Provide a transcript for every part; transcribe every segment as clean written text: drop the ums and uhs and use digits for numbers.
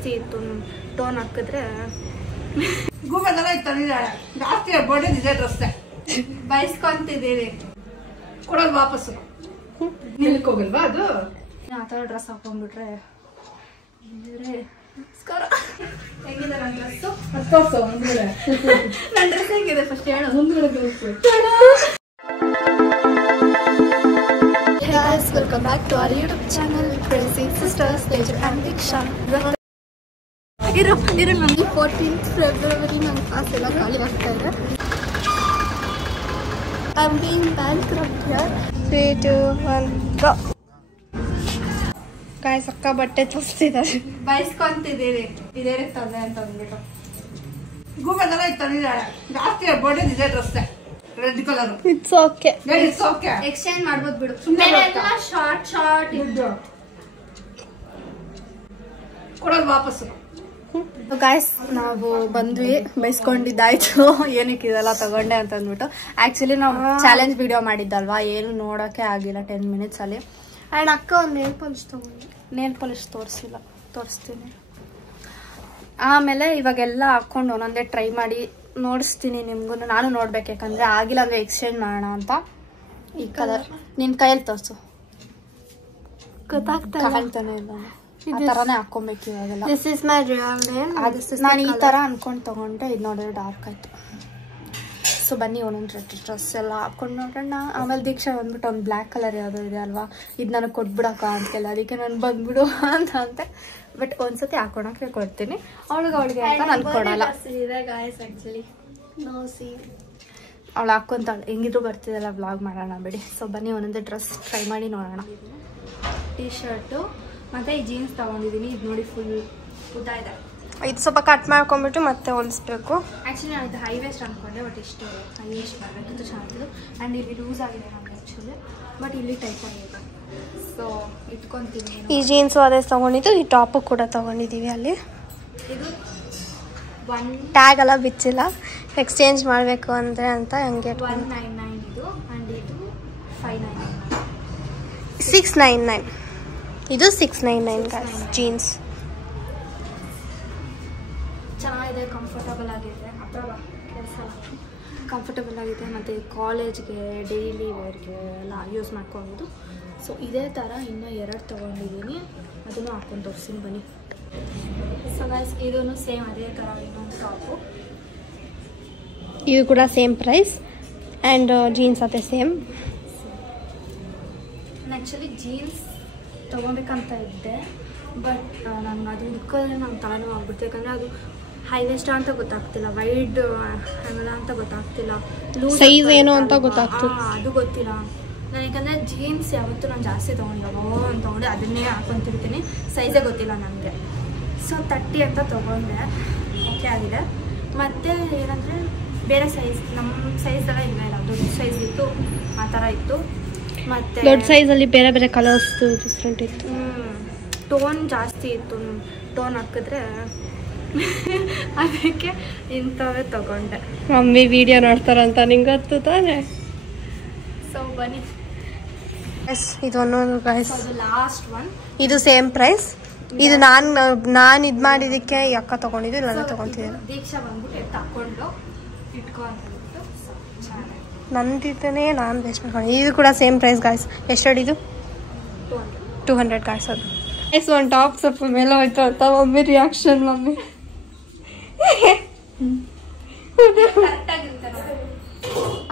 ಜಾಸ್ತಿ ಇತ್ತು ಟೋನ್ ಹಾಕಿದ್ರೆ ಗೂಬೆಲ್ಲ ಇತ್ತು ಜಾಸ್ತಿ ಬಡಿದಿದೆ ಡ್ರೆಸ್ ಬಯಸ್ಕೊಂತಿದ್ದೀರಿ ಕೊಡೋದು ವಾಪಸ್ಸು ನಿಲ್ಕ್ ಹೋಗಲ್ವಾ ಅದು ಆ ಥರ ಡ್ರೆಸ್ ಹಾಕೊಂಡ್ಬಿಟ್ರೆ ಹೆಂಗಿದೆ ನನ್ನ ಡ್ರೆಸ್ಸು ನನ್ನ ಡ್ರೆಸ್ ಹೆಂಗಿದೆ ಫಸ್ಟ್ ಹೇಳು Hey guys, welcome back to our YouTube channel Crazy Sisters Teju and Diksha. ಇರು ನನಗೆ 14th February ನನ್ನ ಕ್ಲಾಸ್ ಎಲ್ಲ ಖಾಲಿ ಆಗ್ತಾ ಇದೆ. I'm being bankrupt here. 3, 2, 1, go. Guys ಅಕ್ಕ ಬಟ್ಟೆ ತೋರಿಸ್ತಿದ್ದಾರೆ ಬಯಸ್ಕೊಂತಿದ್ದೀರಿ ಇದೇ ತೊಂದರೆ ಅಂತ ಅಂದ್ಬಿಟ್ಟು ಗೂಬೆಲ್ಲ ಇತ್ತು ಜಾಸ್ತಿ ಬಡಿದಿದೆ dress red colour it's okay it's okay exchange ಮಾಡ್ಬೋದು ಬಿಡು ಎಲ್ಲ ಶಾರ್ಟ್ ದುಡ್ಡು ಕೊಡೋದು ವಾಪಸ್ಸು ಗಾಯ್ಸ್ ನಾವು ಬಂದ್ವಿ ಬೈಸ್ಕೊಂಡಿದ್ದಾಯ್ತು ಏನಕ್ಕೆ ಇದೆಲ್ಲ ತಗೊಂಡೆ ಅಂತ ಅಂದ್ಬಿಟ್ಟು ಆಕ್ಚುಲಿ ನಾವು ಚಾಲೆಂಜ್ ವಿಡಿಯೋ ಮಾಡಿದ್ದಲ್ವಾ ಏನು ನೋಡೋಕೆ ಆಗಿಲ್ಲ 10 ಮಿನಿಟ್ಸ್ ಅಲ್ಲಿ ಆ್ಯಂಡ್ ಅಕ್ಕ ಒಂದು ನೇಲ್ ಪಾಲಿಶ್ ತೋರಿಸ್ತೀನಿ ಆಮೇಲೆ ಇವಾಗೆಲ್ಲ ಹಾಕೊಂಡು ಒಂದೊಂದೇ ಟ್ರೈ ಮಾಡಿ ನೋಡಿಸ್ತೀನಿ ನಿಮ್ಗೂ ನಾನು ನೋಡ್ಬೇಕು ಯಾಕಂದ್ರೆ ಆಗಿಲ್ಲ ಅಂದ್ರೆ ಎಕ್ಸ್ಚೇಂಜ್ ಮಾಡೋಣ ಅಂತ ಈ ಕಲರ್ ನಿನ್ ಕೈಯಲ್ಲಿ ತೋರಿಸು ಗೊತ್ತಾಗ್ತಾನೆ ಇಲ್ಲ ಆ ಥರನೇ ಹಾಕೊಬೇಕು ಇವಾಗೆಲ್ಲ this is my real name ನಾನು ಈ ಥರ ಅನ್ಕೊಂಡು ತಗೊಂಡೆ ಇದು ನೋಡಿದ್ರೆ ಡಾರ್ಕ್ ಆಯ್ತು ಸೊ ಬನ್ನಿ ಒಂದೊಂದು ಡ್ರೆಸ್ ಎಲ್ಲ ಹಾಕೊಂಡು ನೋಡೋಣ ಆಮೇಲೆ ದೀಕ್ಷಾ ಬಂದ್ಬಿಟ್ಟು ಒಂದು ಬ್ಲ್ಯಾಕ್ ಕಲರ್ ಯಾವುದೋ ಇದೆ ಅಲ್ವಾ ಇದು ನನಗೆ ಕೊಟ್ಬಿಡಕ್ಕ ಅಂತೆಲ್ಲ ಅದಕ್ಕೆ ನಾನು ಬಂದ್ಬಿಡು ಅಂತೆ ಬಟ್ ಒಂದ್ಸತಿ ಹಾಕೊಳಕ್ಕೆ ಕೊಡ್ತೀನಿ ಅವಳಿಗೆ ಅಂತ ನಾನು ಕೊಡಲ್ಲ ಅವಳು ಹಾಕೊಂತಾಳೆ ಹೆಂಗಿದ್ರು ಬರ್ತಿದ್ದಲ್ಲ ವ್ಲಾಗ್ ಮಾಡೋಣ ಬಿಡಿ ಸೊ ಬನ್ನಿ ಒಂದೊಂದೇ ಡ್ರೆಸ್ ಟ್ರೈ ಮಾಡಿ ನೋಡೋಣ ಟೀ ಶರ್ಟು ಮತ್ತು ಈ ಜೀನ್ಸ್ ತೊಗೊಂಡಿದ್ದೀನಿ ಇದು ನೋಡಿ ಫುಲ್ ಉದ್ದ ಇದೆ ಇದು ಸ್ವಲ್ಪ ಕಟ್ ಮಾಡ್ಕೊಂಡ್ಬಿಟ್ಟು ಮತ್ತೆ ಹೊಲಿಸ್ಬೇಕು ಆ್ಯಕ್ಚುಲಿ ನಾನು ಇದು ಹೈ ವೇಸ್ಟ್ ಅಂದ್ಕೊಂಡೆ ಬಟ್ ಇಷ್ಟು ಹೈ ವೇಸ್ಟ್ ಮಾಡಬೇಕಿತ್ತು ಚೆನ್ನಾಗಿತ್ತು ಆ್ಯಂಡ್ ಇಲ್ಲಿ ಲೂಸ್ ಆಗಿದೆ ನಾನು ಆ್ಯಕ್ಚುಲಿ ಬಟ್ ಇಲ್ಲಿ ಟೈಟ್ ಆಗಿದೆ ಸೊ ಇಟ್ಕೊತೀನಿ ಈ ಜೀನ್ಸು ಅದೇ ತೊಗೊಂಡಿದ್ದು ಈ ಟಾಪು ಕೂಡ ತೊಗೊಂಡಿದ್ದೀವಿ ಅಲ್ಲಿ ಇದು ಟ್ಯಾಗ್ ಎಲ್ಲ ಬಿಚ್ಚಿಲ್ಲ ಎಕ್ಸ್ಚೇಂಜ್ ಮಾಡಬೇಕು ಅಂದರೆ ಅಂತ ಹಂಗೆ 199 ಇದು ಆ್ಯಂಡ್ ಇದು 599 699 ಇದು 699 ಜೀನ್ಸ್ ಚೆನ್ನಾಗಿದೆ ಕಂಫರ್ಟಬಲ್ ಆಗಿದೆ ಕಂಫರ್ಟಬಲ್ ಆಗಿದೆ ಮತ್ತು ಕಾಲೇಜ್ಗೆ ಡೈಲಿ ವೇರ್ಗೆ ಎಲ್ಲ ಯೂಸ್ ಮಾಡ್ಕೊಬೋದು ಸೊ ಇದೇ ಥರ ಇನ್ನೂ 2 ತೊಗೊಂಡಿದ್ದೀನಿ ಅದನ್ನು ಹಾಕೊಂಡು ತೋರಿಸ್ತೀನಿ ಬನ್ನಿ ಸೊ ಗೈಸ್ ಇದೂ ಸೇಮ್ ಅದೇ ಥರ ಇನ್ನೊಂದು ಟಾಪು ಇದು ಕೂಡ ಸೇಮ್ ಪ್ರೈಸ್ ಆ್ಯಂಡ್ ಜೀನ್ಸ್ ಅದೇ ಸೇಮ್ ಆ್ಯಕ್ಚುಲಿ ಜೀನ್ಸ್ ತೊಗೊಬೇಕಂತ ಇದ್ದೆ ಬಟ್ ನಂಗೆ ಅದು ಹುಡ್ಕೋದ್ರೆ ನಂಗೆ ತಲೆನೋವು ಆಗ್ಬಿಡ್ತು ಯಾಕಂದರೆ ಅದು ಹೈ ವೇಸ್ಟ್ ಅಂತ ಗೊತ್ತಾಗ್ತಿಲ್ಲ ವೈಡ್ ಹಂಗಲ್ಲ ಅಂತ ಗೊತ್ತಾಗ್ತಿಲ್ಲ ಸೈಜ್ ಏನು ಅಂತ ಗೊತ್ತಾಗ್ತಿಲ್ಲ ಅದು ಗೊತ್ತಿಲ್ಲ ನಾನು ಯಾಕಂದರೆ ಜೀನ್ಸ್ ಯಾವತ್ತೂ ನಾನು ಜಾಸ್ತಿ ತೊಗೊಂಡೆ ಅದನ್ನೇ ಹಾಕೊತಿರ್ತೀನಿ ಸೈಜೇ ಗೊತ್ತಿಲ್ಲ ನನಗೆ ಸೊ 30 ಅಂತ ತೊಗೊಂಡೆ ಓಕೆ ಆಗಿದೆ ಮತ್ತು ಏನಂದರೆ ಬೇರೆ ಸೈಜ್ ನಮ್ಮ ಸೈಜೆಲ್ಲ ಇಲ್ಲ ದೊಡ್ಡ ಸೈಜ್ ಇತ್ತು ಆ ಥರ ಇತ್ತು ಮತ್ತು ದೊಡ್ಡ ಸೈಜಲ್ಲಿ ಬೇರೆ ಬೇರೆ ಕಲರ್ಸ್ ಡಿಫ್ರೆಂಟ್ ಇತ್ತು ಟೋನ್ ಜಾಸ್ತಿ ಇತ್ತು ಟೋನ್ ಹಾಕಿದ್ರೆ ಅದಕ್ಕೆ ಇಂಥವೇ ತಗೊಂಡೆ ಮಮ್ಮಿ ವಿಡಿಯೋ ನೋಡ್ತಾರಂತ ನಿಂಗೆ ಗೊತ್ತು ತಾನೆ ಸೊ ಬನ್ನಿ ಇದು ಒಂದೊಂದು ಗೈಸ್ ಅದು ಲಾಸ್ಟ್ ಒನ್ ಇದು ಸೇಮ್ ಪ್ರೈಸ್ ಇದು ನಾನು ಇದು ಮಾಡಿದ್ದಕ್ಕೆ ಅಕ್ಕ ತೊಗೊಂಡಿದ್ದು ಇಲ್ಲ ತೊಗೊತಿದ್ದೀನಿ ದೀಕ್ಷಾ ಬಂದ್ಬಿಟ್ಟು ತಗೊಂಡು ಇಟ್ಕೊ ಅಂತ ಚೆನ್ನಾಗಿ ನಂದಿದ್ದನೇ ನಾನು ವೇಸ್ಟ್ ಮಾಡ್ಕೊಂಡು ಇದು ಕೂಡ ಸೇಮ್ ಪ್ರೈಸ್ ಗಾಯ್ಸ್ ಎಷ್ಟು ಇದು 200 ಗಾಯ್ಸ್ ಅದು ಎಸ್ ಒಂದು ಟಾಪ್ ಸ್ವಲ್ಪ ಮೇಲೆ ಹೋಯ್ತು ಅಂತ ಮಮ್ಮಿ ರಿಯಾಕ್ಷನ್ ಮಮ್ಮಿ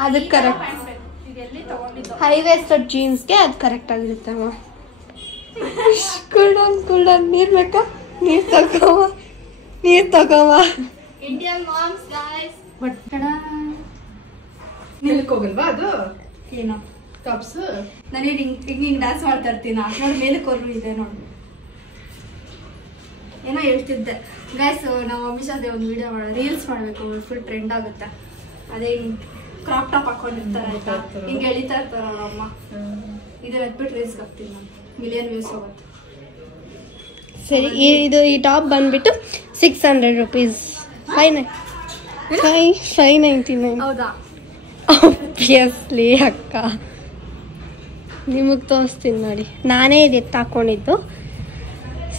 ಅದು ಕರೆಕ್ಟ್ ಹೈ ವೇಸ್ಟೆಡ್ ಜೀನ್ಸ್ಗೆ ಅದು ಕರೆಕ್ಟ್ ಆಗಿರುತ್ತೆ ಅಮ್ಮ ಕೂಲ್ ನೀರು ಬೇಕಾ ನೀರು ತಗೋವ ಇಂಡಿಯನ್ ಮಾಮ್ಸ್ ಗೈಸ್ ಬಟ್ ನಿಲ್ಕ್ ಹೋಗಲ್ವಾ ಅದು ಏನೋ ಟಾಪ್ಸ್ ನಾನು ಹಿಂಗ್ ಡ್ಯಾನ್ಸ್ ಮಾಡ್ತಾ ಇರ್ತೀನಿ ನೋಡಿ ಮೇಲೆ ಕೊರ್ರು ಇದೆ ನೋಡಿ ಏನೋ ಹೇಳ್ತಿದ್ದೆ ಗೈಸ್ ನಾವು ಅಮಿಷಾದೆ ಒಂದು ವಿಡಿಯೋ ಮಾಡೋದು ರೀಲ್ಸ್ ಮಾಡಬೇಕು ಫುಲ್ ಟ್ರೆಂಡ್ ಆಗುತ್ತೆ ಅದೇ ಕ್ರಾಪ್ ಟಾಪ್ ಹಾಕೊಂಡಿರ್ತಾರೆ ಆಯ್ತಾ ಹಿಂಗೆ ಎಳಿತಾ ಇರ್ತಾರ ಅವ್ರ ಅಮ್ಮ ಇದನ್ನ ಎತ್ಬಿಟ್ಟು ರೀಲ್ಸ್ಗೆ ಹಾಕ್ತೀನಿ ನಾನು ಮಿಲಿಯನ್ ವ್ಯೂಸ್ ಹೋಗುತ್ತೆ ಸರಿ ಇದು ಈ ಟಾಪ್ ಬಂದ್ಬಿಟ್ಟು 600 rupees 599 ಹೌದಾ ಆಬ್ವಿಯಸ್ಲಿ ಅಕ್ಕ ನಿಮಗೆ ತೋರಿಸ್ತೀನಿ ನೋಡಿ ನಾನೇ ಇದು ಎತ್ತಾಕೊಂಡಿದ್ದು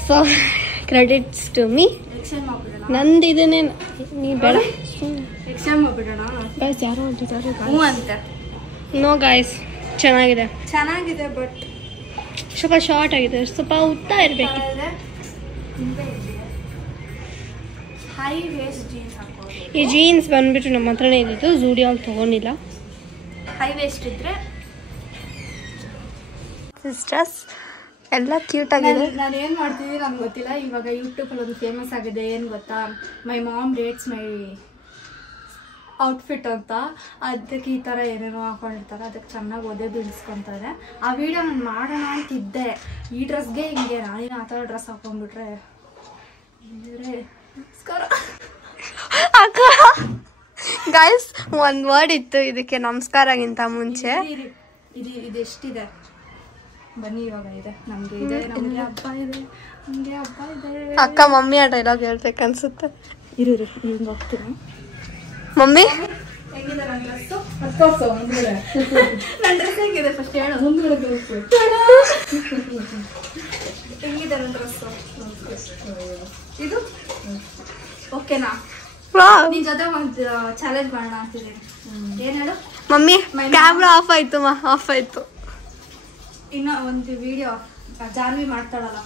so credits to me. Exchange ಮಾಡ್ಬಿಡೋಣ. ನಂದು ಇದನ್ನೇ ನೀ ಬೇಡ. ಎಕ್ಸ್ಚೇಂಜ್ ಮಾಡ್ಬಿಡೋಣ. ಗಾಯ್ಸ್ ಯಾರೋ ಅಂತಿದ್ದಾರೆ. ಹ್ಞೂ ಅಂತ. ನೋ ಗಾಯ್ಸ್, ಚೆನ್ನಾಗಿದೆ. ಚೆನ್ನಾಗಿದೆ ಬಟ್ ಸ್ವಲ್ಪ ಶಾರ್ಟ್ ಆಗಿದೆ, ಸ್ವಲ್ಪ ಉದ್ದ ಇರಬೇಕು. ಹೈ ವೇಸ್ಟ್ ಜೀನ್ಸ್ ಹಾಕೋದು. ಈ ಜೀನ್ಸ್ ಬಂದ್ಬಿಟ್ಟು ನಮ್ಮ ಹತ್ರನೇ ಇದ್ದಿದ್ದು, ಝೂಡಿಯೋಲ್ಲಿ ತೊಗೊಂಡಿಲ್ಲ. ಹೈ ವೇಸ್ಟ್ ಇದ್ರೆ ಸಿಸ್ಟರ್ಸ್ ಎಲ್ಲ ಕ್ಯೂಟ್ ಆಗಿದೆ. ನಾನು ಏನು ಮಾಡ್ತಿದ್ದೀನಿ ನಂಗೆ ಗೊತ್ತಿಲ್ಲ. ಇವಾಗ ಯೂಟ್ಯೂಬಲ್ಲಿ ಒಂದು ಫೇಮಸ್ ಆಗಿದೆ, ಏನು ಗೊತ್ತಾ, ಮೈ ಮಾಮ್ ರೇಟ್ಸ್ ಮೈ ಔಟ್ಫಿಟ್ ಅಂತ. ಅದಕ್ಕೆ ಈ ಥರ ಏನೇನೋ ಹಾಕೊಂಡಿರ್ತಾರೆ, ಅದಕ್ಕೆ ಚೆನ್ನಾಗಿ ಒದೆ ಬೀಳಿಸ್ಕೊತಾರೆ. ಆ ವಿಡಿಯೋ ನಾನು ಮಾಡೋಣ ಅಂತಿದ್ದೆ. ಈ ಡ್ರೆಸ್ಗೆ ಹಿಂಗೆ ನಾನೇನು ಆ ಥರ ಡ್ರೆಸ್ ಹಾಕೊಂಡ್ಬಿಟ್ರೆ ನಮಸ್ಕಾರ. ಗೈಸ್ ಒಂದು ವರ್ಡ್ ಇತ್ತು ಇದಕ್ಕೆ ನಮಸ್ಕಾರಗಿಂತ ಮುಂಚೆ. ಇದೆಷ್ಟಿದೆ ಬನ್ನಿ, ಇವಾಗ ಇದೆ ನಮಗೆ, ಇದೆ ನಮಗೆ ಹಬ್ಬ ಇದೆ, ನಮಗೆ ಹಬ್ಬ ಇದೆ. ಅಕ್ಕ ಮಮ್ಮಿ ಆ ಡೈಲಾಗ್ ಹೇಳ್ಬೇಕನ್ಸುತ್ತೆ. ಇರು ಹಿಂಗೆ ಹೋಗ್ತೀನಿ. ಮಮ್ಮಿ ಹೆಂಗಿದೆ ನನ್ನ ಡ್ರೆಸ್ಸು? ನನ್ನ ಡ್ರೆಸ್ ಹೆಂಗಿದೆ ಫಸ್ಟ್ ಹೇಳು. ಹೆಂಗಿದೆ ನನ್ನ ಡ್ರೆಸ್ಸು? ಇದು ಓಕೆನಾ? ನಿನ್ ಜೊತೆ ಒಂದು ಚಾಲೆಂಜ್ ಮಾಡೋಣ ಅಂತಿದ್ದೀನಿ. ಏನ್ ಹೇಳು ಮಮ್ಮಿ? ಕ್ಯಾಮ್ರಾ ಆಫ್ ಆಯ್ತು, ಆಫ್ ಆಯ್ತು. ಇನ್ನ ಒಂದು ವಿಡಿಯೋ ಜಾನ್ವಿ ಮಾಡ್ತಾಳಲ್ಲ,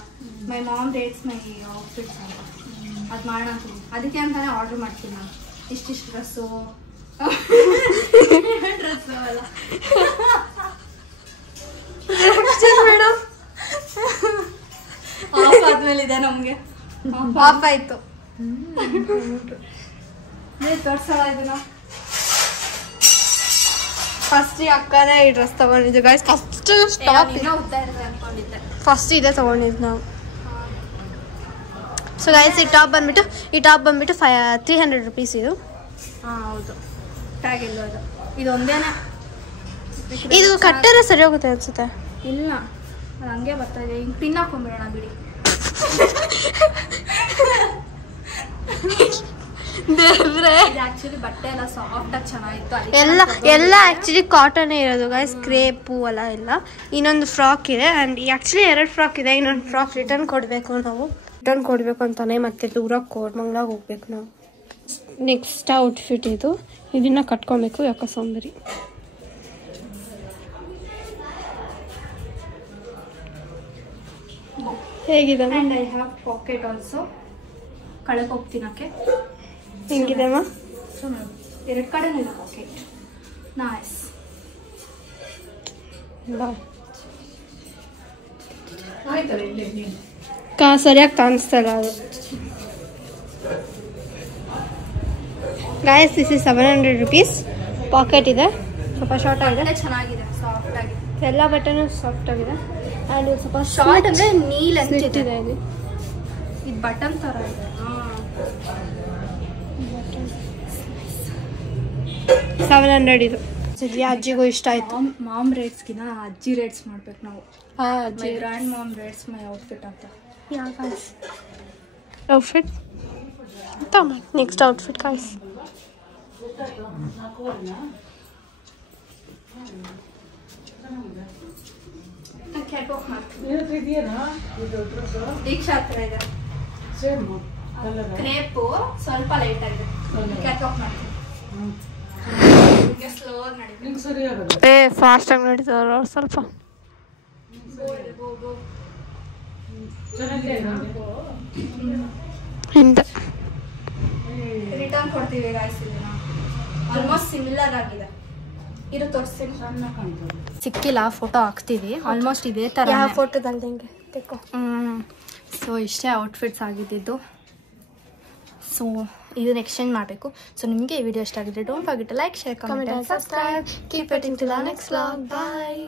my mom rates my outfits ಅಂತ, ಅದು ಮಾಡೋಣ ಅಂತೀನಿ. ಅದಕ್ಕೆ ಅಂತಾನೆ ಆರ್ಡರ್ ಮಾಡ್ತೀನಿ ನಾನು. ಇಷ್ಟಿಷ್ಟು ಡ್ರೆಸ್ಸು ಅಲ್ಲ ಮೇಡಮ್. ಆಫ್ ಆದ್ಮೇಲೆ ಇದೆ ನಮ್ಗೆ, ಆಫ್ ಆಯ್ತು. ತೋರ್ಸಲ್ಲ ಇದನ್ನ. ಫಸ್ಟ್ ಈ ಅಕ್ಕನೇ ಈ ಡ್ರೆಸ್ ತಗೊಂಡಿದ್ದು ಗೈಸ್. ಫಸ್ಟ್ ಸ್ಟಾಪ್ ಅನ್ಕೊಂಡಿದ್ದೆ. ಫಸ್ಟ್ ಇದೆ ತಗೊಂಡಿದ್ದು ನಾವು. ಸೊ ಗೈಸ್ ಈ ಟಾಪ್ ಬಂದ್ಬಿಟ್ಟು 300 ರುಪೀಸ್ ಇದು. ಹಾಂ ಹೌದು, ಟ್ಯಾಗ್ ಇಲ್ಲ ಅದು. ಇದು ಒಂದೇನೆ. ಇದು ಕಟ್ಟರೆ ಸರಿ ಹೋಗುತ್ತೆ ಅನ್ಸುತ್ತೆ. ಇಲ್ಲ ಅದು ಹಂಗೆ ಬರ್ತಾ ಇದೆ. ಹಿಂಗೆ ಪಿನ್ ಹಾಕೊಂಡ್ಬಿಡೋಣ ಬಿಡಿ. ಆಕ್ಚುಲಿ ಬಟ್ಟೆ ಎಲ್ಲ ಸಾಫ್ಟ್ ಆಗಿ ಚೆನ್ನಾಗಿತ್ತು. ಎಲ್ಲ ಆಕ್ಚುಲಿ ಕಾಟನ್ ಇರೋದು ಗೈಸ್, ಕ್ರೇಪು ಅಲ್ಲ ಇಲ್ಲ. ಇನ್ನೊಂದು ಫ್ರಾಕ್ ಇದೆ, ಆ್ಯಂಡ್ ಆಕ್ಚುಲಿ 2 ಫ್ರಾಕ್ ಇದೆ. ಇನ್ನೊಂದು ಫ್ರಾಕ್ ರಿಟರ್ನ್ ಕೊಡಬೇಕು ಅಂತಾನೆ, ಮತ್ತೆ ದೂರಕ್ಕೆ ಕೋರ್ಮಂಗ್ಲಾಗ ಹೋಗ್ಬೇಕು ನಾವು. ನೆಕ್ಸ್ಟ್ ಔಟ್ಫಿಟ್ ಇದನ್ನ ಕಟ್ಕೊಬೇಕು, ಯಾಕೆ ಸೌಂದರ್ಯ. ಹೇಗಿದೆ? And I have pocket also, ಕಳಕ್ಕೆ ಹೋಗ್ತೀನಕ್ಕೆ. ಹೆಂಗಿದೆ ಅಮ್ಮ? 2 ಕಡೆನೂ ಇದೆ ಪಾಕೆಟ್. ನೈಸ್. ಸರಿಯಾಗಿ ಕಾಣಿಸ್ತಲ್ಲ ಅದು. Guys this is 700 rupees. Pocket ಇದೆ, ಸ್ವಲ್ಪ ಶಾರ್ಟ್ ಆಗಿದೆ. ಚೆನ್ನಾಗಿದೆ, ಸಾಫ್ಟ್ ಆಗಿದೆ. ಎಲ್ಲ ಬಟ್ಟೆನೂ ಸಾಫ್ಟ್ ಆಗಿದೆ. ಆ್ಯಂಡ್ ಸ್ವಲ್ಪ ಶಾರ್ಟ್ ಅಂದರೆ ನೀಲ್ ಇದೆ ಇದು. ಇದು ಬಟನ್ ಥರ ಇದೆ. 700 ಇದು. ಅಜ್ಜಿಗೂ ಇಷ್ಟ ಆಯ್ತು. ಮಾಮ್ ರೇಟ್ಸ್ಗಿನ ಅಜ್ಜಿ ರೇಟ್ಸ್ ಮಾಡ್ಬೇಕು ನಾವು. ಅಜ್ಜಿ grand mom rates my outfit ಅಂತ. Outfit next outfit guys. Deeksha ಹತ್ರ ಇದೆ ಕ್ರೇಪು, ಸ್ವಲ್ಪ ಲೈಟ್ ಆಗಿದೆ. ಕ್ಯಾಟ್ವಾಕ್ ಮಾಡ್ತೀನಿ. ಸ್ಲೋ ನಡೀತೀನಿ. ಫಾಸ್ಟ್ ಆಗಿ ನಡೀತಾರ ಸ್ವಲ್ಪ. ರಿಟರ್ನ್ ಕೊಡ್ತೀವಿ ಗಾಯ್ಸ್. ಇದನ್ನ ಆಲ್ಮೋಸ್ಟ್ ಸಿಮಿಲರ್ ಆಗಿದೆ. ಇರು ತೋರಿಸ್ತೀನಿ. ಸಿಕ್ಕಿಲ್ಲ, ಫೋಟೋ ಹಾಕ್ತೀವಿ. ಆಲ್ಮೋಸ್ಟ್ ಇದೇ ಥರ ಯಾವ ಫೋಟೋದಲ್ಲಿ ಹೆಂಗೆ ತೆಕ್ಕೋ. ಸೊ ಇಷ್ಟೇ ಔಟ್ಫಿಟ್ಸ್ ಆಗಿದ್ದು. ಸೊ ಇದನ್ನ ಎಕ್ಸ್ಚೇಂಜ್ ಮಾಡಬೇಕು. ಸೊ ನಿಮಗೆ ಈ ವಿಡಿಯೋ ಇಷ್ಟ ಆಗಿದ್ರೆ don't forget to like, share, comment and subscribe. Keep it in to the next vlog. Bye.